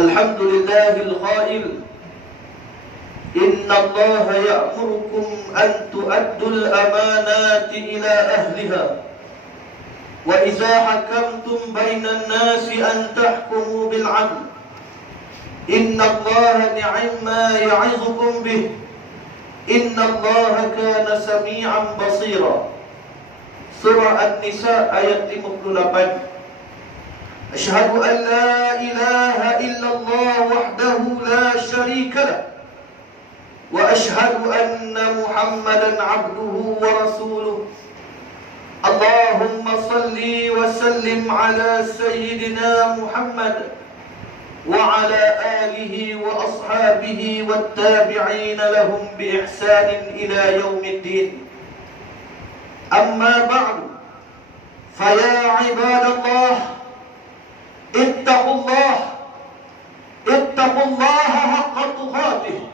الحمد لله القائل إن الله يأمركم أن تؤدوا الأمانات إلى أهلها وإذا حكمتم بين الناس أن تحكموا بالعدل إن الله نعم ما يعظكم به إن الله كان سميعا بصيرا. Surah An-Nisa ayat 58. Asyhadu an la ilaha illallah wahdahu la syarika lah wa asyhadu anna Muhammadan abduhu wa rasuluh. Allahumma salli wa sallim ala sayyidina Muhammad wa ala alihi wa ashabihi wat tabi'in lahum bi ihsanin ila yaumiddin. Amma ba'du, faya ibadallah, ittaqullaha haqqa tuqatih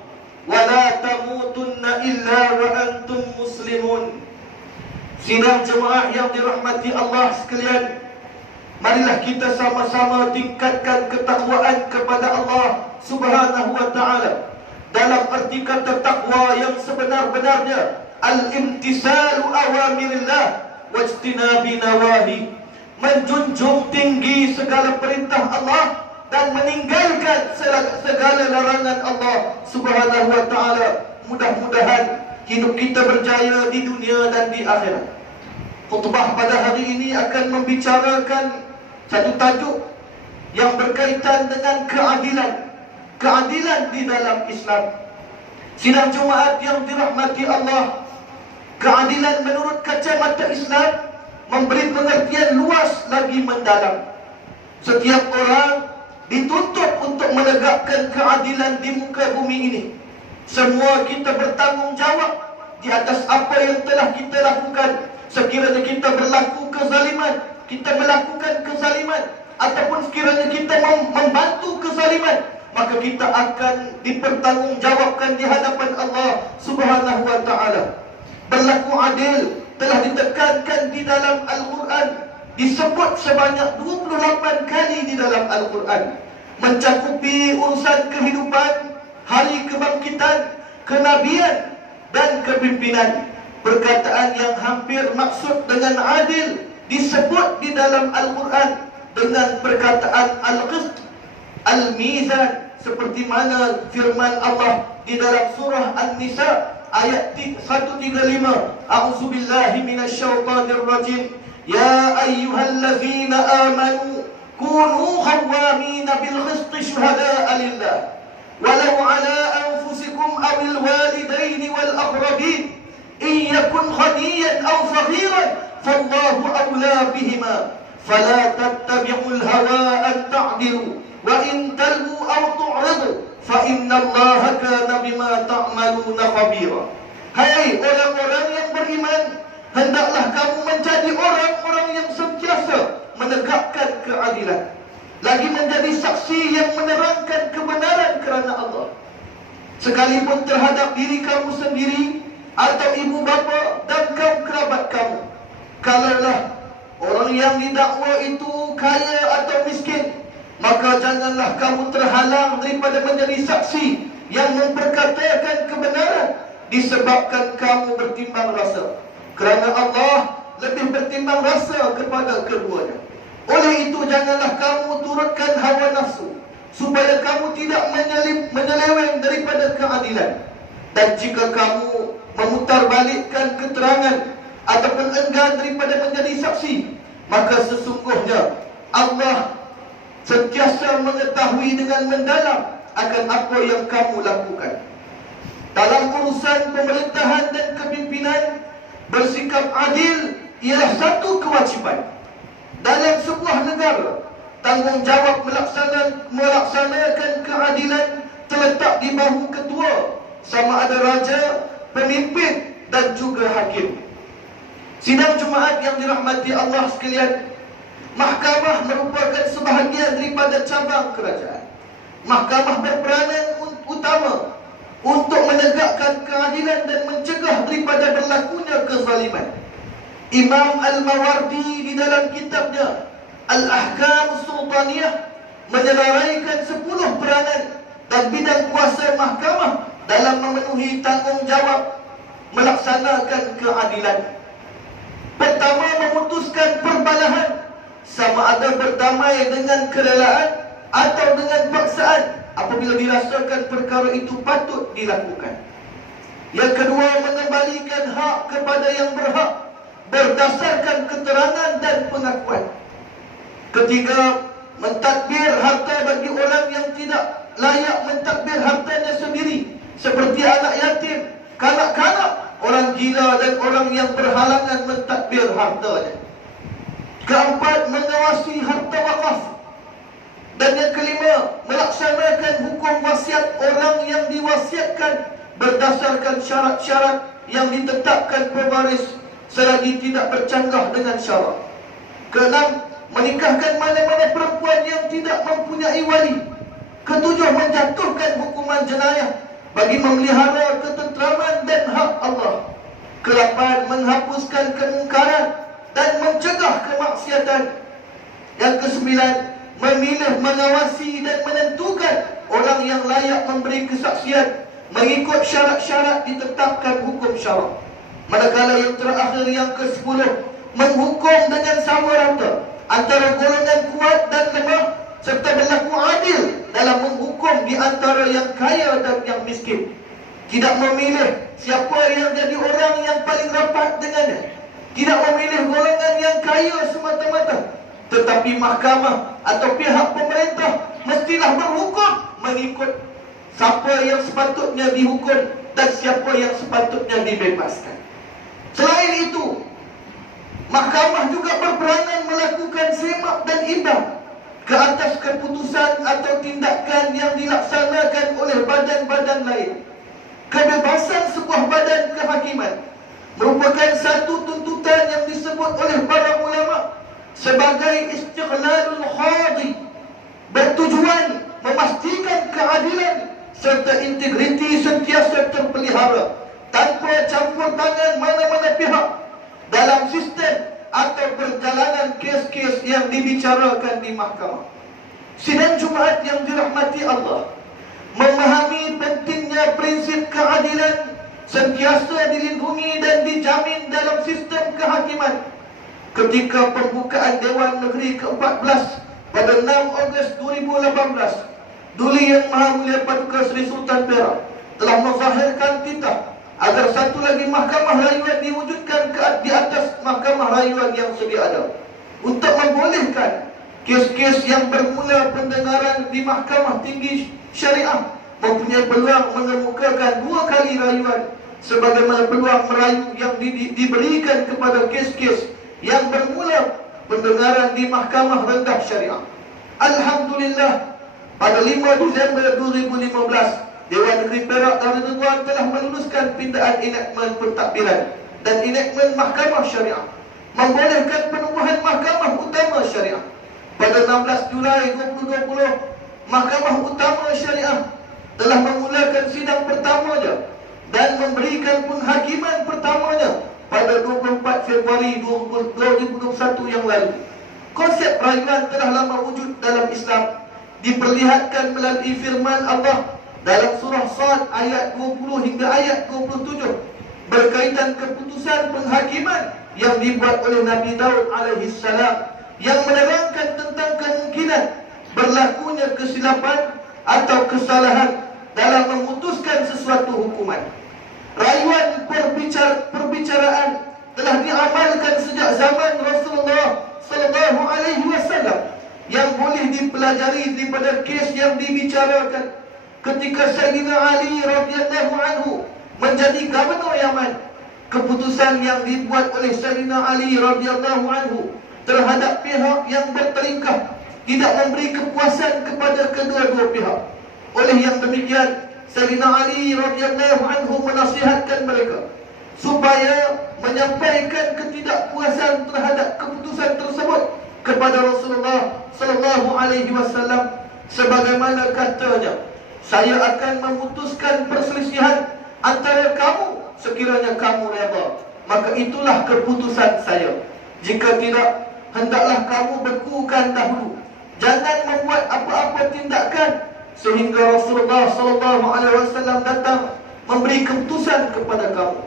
wa la tamutunna illa wa antum muslimun. Sidang jemaah yang dirahmati Allah sekalian, marilah kita sama-sama tingkatkan ketakwaan kepada Allah Subhanahu wa ta'ala. Dalam arti kata takwa yang sebenar-benarnya, al-imtisalu awamirillah wajtinabi nawahi, menjunjung tinggi segala perintah Allah dan meninggalkan segala larangan Allah Subhanahu wa ta'ala. Mudah-mudahan hidup kita berjaya di dunia dan di akhirat. Khutbah pada hari ini akan membicarakan satu tajuk yang berkaitan dengan keadilan di dalam Islam. Sidang Jumaat yang dirahmati Allah, keadilan menurut kacamata Islam memberi pengertian luas lagi mendalam. Setiap orang dituntut untuk menegakkan keadilan di muka bumi ini. Semua kita bertanggungjawab di atas apa yang telah kita lakukan. Sekiranya kita berlaku kezaliman, kita melakukan kezaliman, ataupun sekiranya kita membantu kezaliman, maka kita akan dipertanggungjawabkan di hadapan Allah Subhanahu wa ta'ala. Berlaku adil telah ditekankan di dalam Al-Quran, disebut sebanyak 28 kali di dalam Al-Quran, mencakupi urusan kehidupan, hari kebangkitan, kenabian dan kepimpinan. Perkataan yang hampir maksud dengan adil disebut di dalam Al-Quran dengan perkataan Al-Qist, Al-Mizan, seperti mana firman Allah di dalam surah An-Nisa ayat 135. A'udzubillahi minasyaitonir rajim. Ya ayyuhallazina amanu kunu khawwamina bil qisti syuhada'a lillah walau ala anfusikum awil walidaini wal aqrabin in yakun ghaniyan aw faqhiran fallahu awla bihima fala tattabi'ul hawa an ta'dilu wa in talbu aw tu'ridu fa innallaha kana bima ta'maluna khabira. Hai orang-orang yang beriman, hendaklah kamu menjadi orang-orang yang sentiasa menegakkan keadilan, lagi menjadi saksi yang menerangkan kebenaran kerana Allah, sekalipun terhadap diri kamu sendiri atau ibu bapa dan kaum kerabat kamu. Kalaulah orang yang didakwa itu kaya atau miskin, maka janganlah kamu terhalang daripada menjadi saksi yang memperkatakan kebenaran, disebabkan kamu bertimbang rasa. Kerana Allah lebih bertimbang rasa kepada keduanya. Oleh itu janganlah kamu turutkan hawa nafsu, supaya kamu tidak menyeleweng daripada keadilan. Dan jika kamu memutarbalikkan keterangan ataupun enggan daripada menjadi saksi, maka sesungguhnya Allah sentiasa mengetahui dengan mendalam akan apa yang kamu lakukan. Dalam urusan pemerintahan dan kepimpinan, bersikap adil ialah satu kewajipan dalam sebuah negara. Tanggungjawab melaksanakan keadilan terletak di bahu ketua, sama ada raja, pemimpin dan juga hakim. Sidang Jumaat yang dirahmati Allah sekalian, mahkamah merupakan sebahagian daripada cabang kerajaan. Mahkamah berperanan utama untuk menegakkan keadilan dan mencegah daripada berlakunya kezaliman. Imam Al-Mawardi di dalam kitabnya Al-Ahkam Sultaniyah menyelesaikan 10 peranan dan bidang kuasa mahkamah dalam memenuhi tanggungjawab melaksanakan keadilan. Pertama, memutuskan perbalahan, sama ada berdamai dengan kerelaan atau dengan paksaan apabila dirasakan perkara itu patut dilakukan. Yang kedua, mengembalikan hak kepada yang berhak berdasarkan keterangan dan pengakuan. Ketiga, mentadbir harta bagi orang yang tidak layak mentadbir hartanya sendiri, seperti anak yatim, kanak-kanak, orang gila dan orang yang berhalangan mentadbir hartanya. Keempat, mengawasi harta wakaf. Dan yang kelima, melaksanakan hukum wasiat orang yang diwasiatkan berdasarkan syarat-syarat yang ditetapkan pewaris selagi tidak bercanggah dengan syarat. Keenam, menikahkan mana-mana perempuan yang tidak mempunyai wali. Ketujuh, menjatuhkan hukuman jenayah bagi memelihara ketenteraman dan hak Allah. Kelapan, menghapuskan kemungkaran dan mencegah kemaksiatan. Yang kesembilan, memilih, mengawasi dan menentukan orang yang layak memberi kesaksian mengikut syarat-syarat ditetapkan hukum syarak. Manakala yang terakhir, yang ke-10, menghukum dengan sama rata antara golongan kuat dan lemah serta berlaku adil dalam menghukum di antara yang kaya dan yang miskin. Tidak memilih siapa yang jadi orang yang paling rapat dengannya. Tidak memilih golongan yang kaya semata-mata, tetapi mahkamah atau pihak pemerintah mestilah berhukum mengikut siapa yang sepatutnya dihukum dan siapa yang sepatutnya dibebaskan. Selain itu, mahkamah juga berperanan melakukan semak dan imbang ke atas keputusan atau tindakan yang dilaksanakan oleh badan-badan lain. Kebebasan sebuah badan kehakiman merupakan satu tuntutan yang disebut oleh para ulama sebagai istiqlalul qadhi, bertujuan memastikan keadilan serta integriti sentiasa terpelihara tanpa campur tangan mana-mana pihak dalam sistem atau perjalanan kes-kes yang dibicarakan di mahkamah. Sidang Jumaat yang dirahmati Allah, memahami pentingnya prinsip keadilan sentiasa dilindungi dan dijamin dalam sistem kehakiman. Ketika pembukaan Dewan Negeri ke-14 pada 6 Ogos 2018, Duli Yang Maha Mulia Paduka Seri Sultan Perak telah menzahirkan titah agar satu lagi mahkamah rayuan diwujudkan di atas mahkamah rayuan yang sedia ada, untuk membolehkan kes-kes yang bermula pendengaran di Mahkamah Tinggi Syariah mempunyai peluang mengemukakan 2 kali rayuan sebagaimana peluang merayu yang diberikan kepada kes-kes yang bermula pendengaran di Mahkamah Rendah Syariah. Alhamdulillah, pada 5 Disember 2015, Dewan Negeri Perak Darul Ridwan telah meluluskan pindaan enakmen pentadbiran dan enakmen Mahkamah Syariah, membolehkan penubuhan Mahkamah Utama Syariah. Pada 16 Julai 2020, Mahkamah Utama Syariah telah memulakan sidang pertamanya dan memberikan penghakiman pertamanya pada 24 Februari 2021 yang lalu. Konsep rayuan telah lama wujud dalam Islam, diperlihatkan melalui firman Allah dalam surah Sad ayat 20 hingga ayat 27 berkaitan keputusan penghakiman yang dibuat oleh Nabi Daud alaihi salam yang menerangkan tentang kemungkinan berlakunya kesilapan atau kesalahan dalam memutuskan sesuatu hukuman. Rayuan perbicaraan telah diamalkan sejak zaman Rasulullah sallallahu alaihi wasallam yang boleh dipelajari daripada kes yang dibicarakan ketika Sayyidina Ali radhiyallahu anhu menjadi gubernur Yaman. Keputusan yang dibuat oleh Sayyidina Ali radhiyallahu anhu terhadap pihak yang bertelingkah tidak memberi kepuasan kepada kedua-dua pihak. Oleh yang demikian, Sayyidina Ali radhiyallahu anhu menasihatkan mereka supaya menyampaikan ketidakpuasan terhadap keputusan tersebut kepada Rasulullah sallallahu alaihi wasallam sebagaimana katanya, saya akan memutuskan perselisihan antara kamu sekiranya kamu redha, maka itulah keputusan saya. Jika tidak, hendaklah kamu bekukan dahulu Jangan membuat apa-apa tindakan sehingga Rasulullah SAW datang memberi keputusan kepada kamu.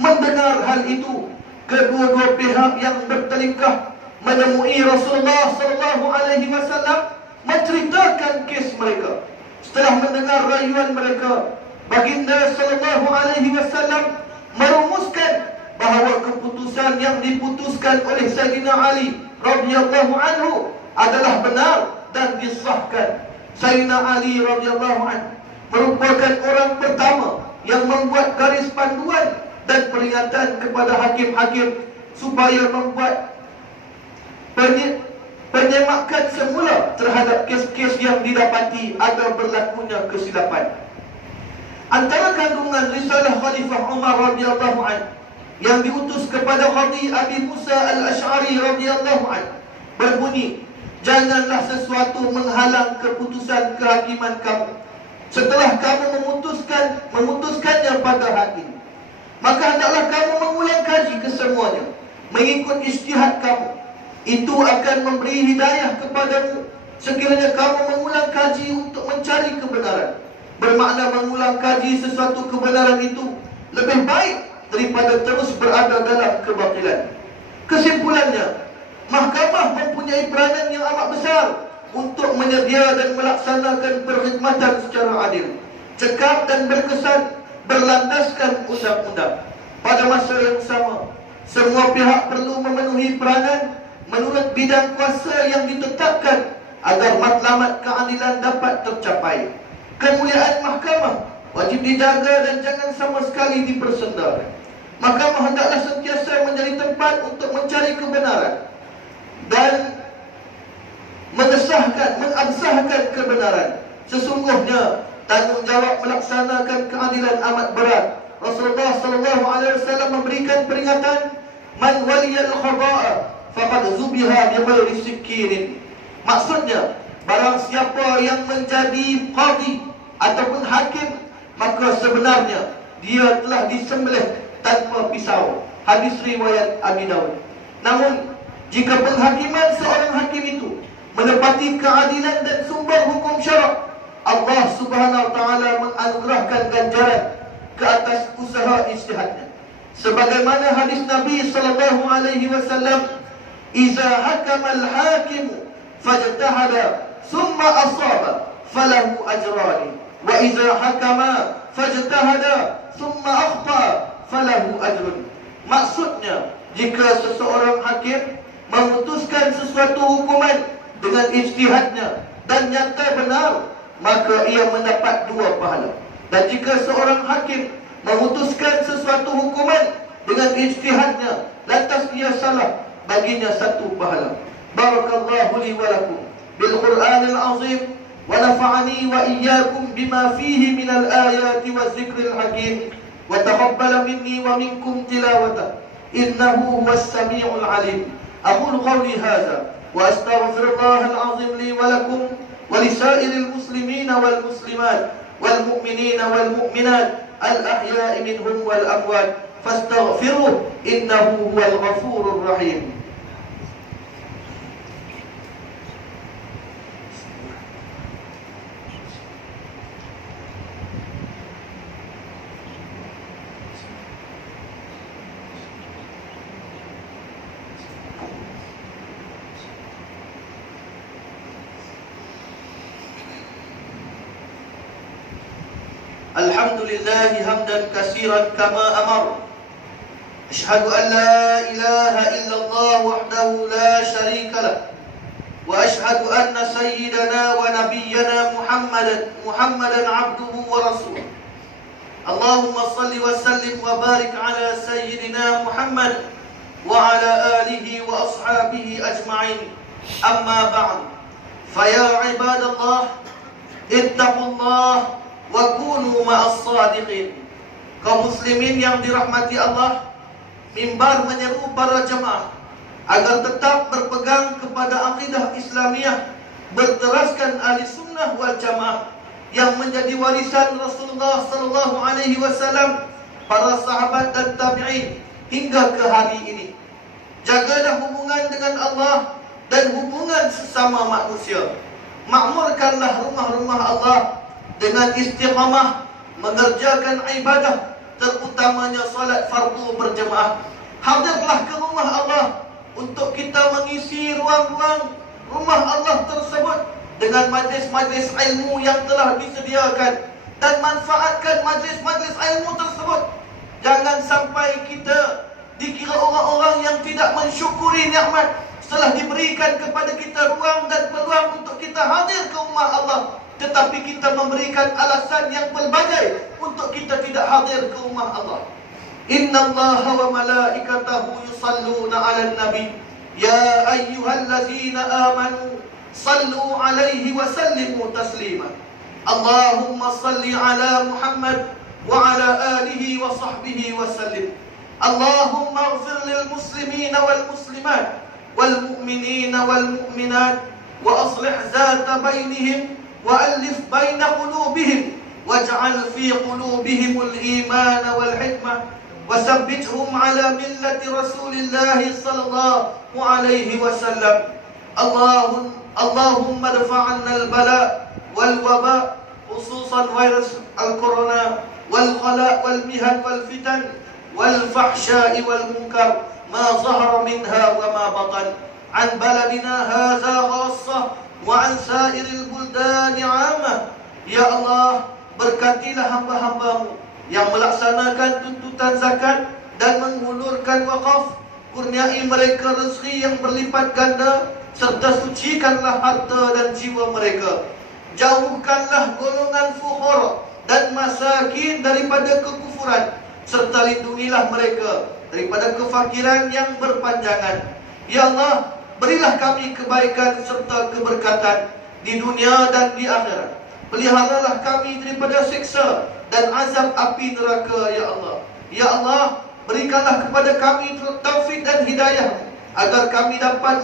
Mendengar hal itu, kedua-dua pihak yang bertelingkah menemui Rasulullah SAW, menceritakan kes mereka. Setelah mendengar rayuan mereka, baginda SAW merumuskan bahawa keputusan yang diputuskan oleh Sayyidina Ali radhiyallahu anhu adalah benar dan disahkan. Sayyidina Ali radhiyallahu anhu merupakan orang pertama yang membuat garis panduan dan peringatan kepada hakim-hakim supaya membuat penyemakan semula terhadap kes-kes yang didapati ada berlakunya kesilapan. Antara kandungan risalah Khalifah Umar radhiyallahu anhu yang diutus kepada Qadhi Abi Musa Al-Asy'ari radhiyallahu anhu berbunyi, janganlah sesuatu menghalang keputusan kehakiman kamu setelah kamu memutuskannya pada hakim. Maka hendaklah kamu mengulang kaji kesemuanya mengikut ijtihad kamu. Itu akan memberi hidayah kepadamu sekiranya kamu mengulang kaji untuk mencari kebenaran. Bermakna mengulang kaji sesuatu kebenaran itu lebih baik daripada terus berada dalam kebatilan. Kesimpulannya, mahkamah mempunyai peranan yang amat besar untuk menyedia dan melaksanakan perkhidmatan secara adil, cekap dan berkesan, berlandaskan undang-undang. Pada masa yang sama, semua pihak perlu memenuhi peranan menurut bidang kuasa yang ditetapkan agar matlamat keadilan dapat tercapai. Kemuliaan mahkamah wajib dijaga dan jangan sama sekali dipersendakan. Mahkamah hendaklah sentiasa menjadi tempat untuk mencari kebenaran dan mengesahkan kebenaran. Sesungguhnya tanggungjawab melaksanakan keadilan amat berat. Rasulullah SAW memberikan peringatan, man waliyal khada'a faqad zubiha bighairi sikkirin. Maksudnya, barang siapa yang menjadi qadhi ataupun hakim, maka sebenarnya dia telah disembelih tanpa pisau. Hadis riwayat Abi Dawud. Namun, jika penghakiman seorang hakim itu menepati keadilan dan sumber hukum syarak, Allah Subhanahu wa taala menganugerahkan ganjaran ke atas usaha ijtihadnya. Sebagaimana hadis Nabi sallallahu alaihi wasallam, "Idza hakama al-hakim fajtahada thumma asaba falahu ajrani, wa idza hakama fajtahada thumma akhta falahu ajrun." Maksudnya, jika seseorang hakim memutuskan sesuatu hukuman dengan ijtihadnya dan nyata benar, maka ia mendapat 2 pahala. Dan jika seorang hakim memutuskan sesuatu hukuman dengan ijtihadnya lantas ia salah, baginya 1 pahala. Barakallahu li wa lakum bil Qur'anil azim wa nafa'ani wa iyyakum bima fihi minal ayati waz zikril hakim wa taqabbala minni wa minkum tilawata innahu huwas samiul alim. أقول قولي هذا وأستغفر الله العظيم لي ولكم ولسائر المسلمين والمسلمات والمؤمنين والمؤمنات الأحياء منهم والأموات فاستغفروه إنه هو الغفور الرحيم. Alhamdulillah hamdan katsiran kama amar. Asyhadu an la ilaha illallah wahdahu la syarika lah. Wa asyhadu anna sayyidana wa nabiyyana Muhammadan abduhu wa rasuluh. Allahumma salli wa sallim wa barik ala sayyidina Muhammad wa ala alihi wa ashabihi ajma'in. Amma ba'd. Fa ya ibadallah, ittaqullah wa kunu ma'as sadiqin. Kaum muslimin yang dirahmati Allah, mimbar menyeru para jemaah agar tetap berpegang kepada akidah Islamiyah berteraskan ahli sunnah wal jamaah yang menjadi warisan Rasulullah sallallahu alaihi wasallam, para sahabat dan tabi'in hingga ke hari ini. Jagalah hubungan dengan Allah dan hubungan sesama manusia. Makmurkanlah rumah-rumah Allah dengan istiqamah mengerjakan ibadah, terutamanya salat fardu berjemaah. Hadirlah ke rumah Allah untuk kita mengisi ruang-ruang rumah Allah tersebut dengan majlis-majlis ilmu yang telah disediakan, dan manfaatkan majlis-majlis ilmu tersebut. Jangan sampai kita dikira orang-orang yang tidak mensyukuri nikmat setelah diberikan kepada kita ruang dan peluang untuk kita hadir ke rumah Allah, tetapi kita memberikan alasan yang pelbagai untuk kita tidak hadir ke rumah Allah. Inna Allaha wa malaikatahu yusalluna 'alan nabi ya ayyuhallazina amanu sallu 'alaihi wa sallimu taslima. Allahumma salli 'ala Muhammad wa 'ala alihi wa sahbihi wa sallim. Allahumma ighfir lil muslimina wal muslimat wal mu'minina wal mu'minat wa aslih zata bainihim wa alif baina qulubihim waj'al fi qulubihimul iman wal hikmah وثبتهم على ملة رسول الله صلى الله عليه وسلم. اللهم ادفع عنا البلاء والوباء خصوصا فيروس الكورونا والغلاء والمهن والفتن والفحشاء والمنكر ما ظهر منها وما بطن عن بلدنا هذا خاصة وعن سائر البلدان عامة. Ya Allah, berkatilah hamba-hambamu yang melaksanakan tuntutan zakat dan mengulurkan wakaf. Kurniai mereka rezeki yang berlipat ganda, serta sucikanlah harta dan jiwa mereka. Jauhkanlah golongan fuqara dan masakin daripada kekufuran, serta lindungilah mereka daripada kefakiran yang berpanjangan. Ya Allah, berilah kami kebaikan serta keberkatan di dunia dan di akhirat. Peliharalah kami daripada siksa dan azab api neraka, ya Allah. Ya Allah, berikanlah kepada kami taufik dan hidayah agar kami dapat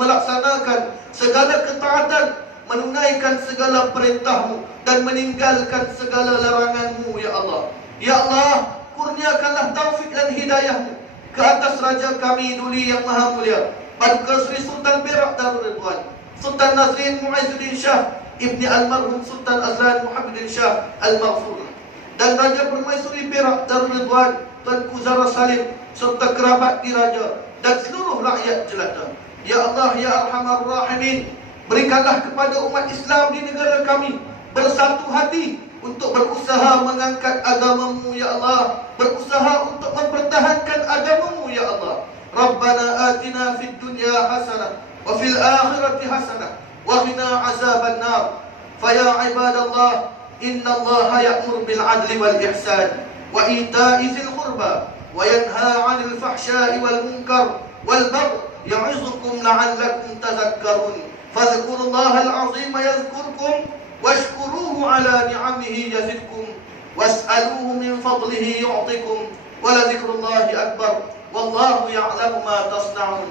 melaksanakan segala ketaatan, menunaikan segala perintah-Mu dan meninggalkan segala larangan-Mu, ya Allah. Ya Allah, kurniakanlah taufik dan hidayah-Mu ke atas raja kami duli yang maha mulia, Paduka Sri Sultan Perak Darul Ridwan, Sultan Nazrin Mu'izzuddin Shah Ibni Almarhum Sultan Azlan Muhammadin Shah Al-Maghfur, dan Raja Permaisuri Perak Darul Ridwan Tuanku Zahra Salim serta kerabat diraja dan seluruh rakyat jelata. Ya Allah, ya Arhamar Rahimin, berikanlah kepada umat Islam di negara kami bersatu hati untuk berusaha mengangkat agama-Mu, ya Allah, berusaha untuk mempertahankan agama-Mu, ya Allah. Rabbana atina fid dunya hasanah wa fil akhirati hasanah wa qina azaban nar. Fa ya ibadallah, inna Allah ya'muru bil 'adli wal ihsan wa ita'i dzil qurba wa yanha 'anil fahsya'i wal munkar wal baghi ya'izukum la'allakum tadhakkarun. Fadhkurullaha al-'azima yadhkurkum washkuruhu 'ala ni'amihi yazidkum was'aluhu min fadlihi yu'tikum wa la dzikrullahi akbar wallahu ya'lamu ma tasna'un.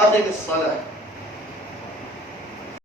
Aqimis salah.